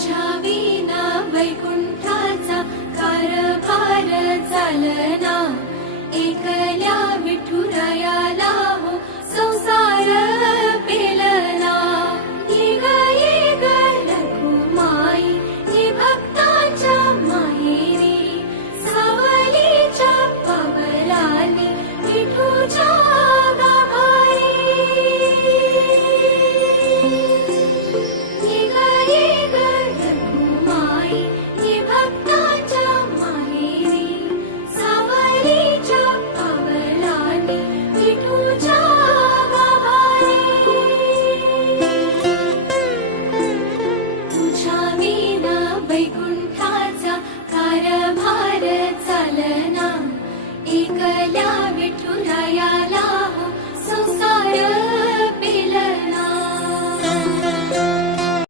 तुझ्या विना वैकुंठाचा कारभार चालना, एकल्या विठुरायाला हो संसार पेलना। ये ग रखुमाई हे भक्ताच्या माहेरी, सावलीच्या पावलांनी विठूच्या गाभारी। ये ग रखुमाई हे भक्ताच्या माहेरी, सावलीच्या पावलांनी विठूच्या गाभारी। तुझ्या विना वैकुंठाचा कारभार चालना, एकल्या विठुरायाला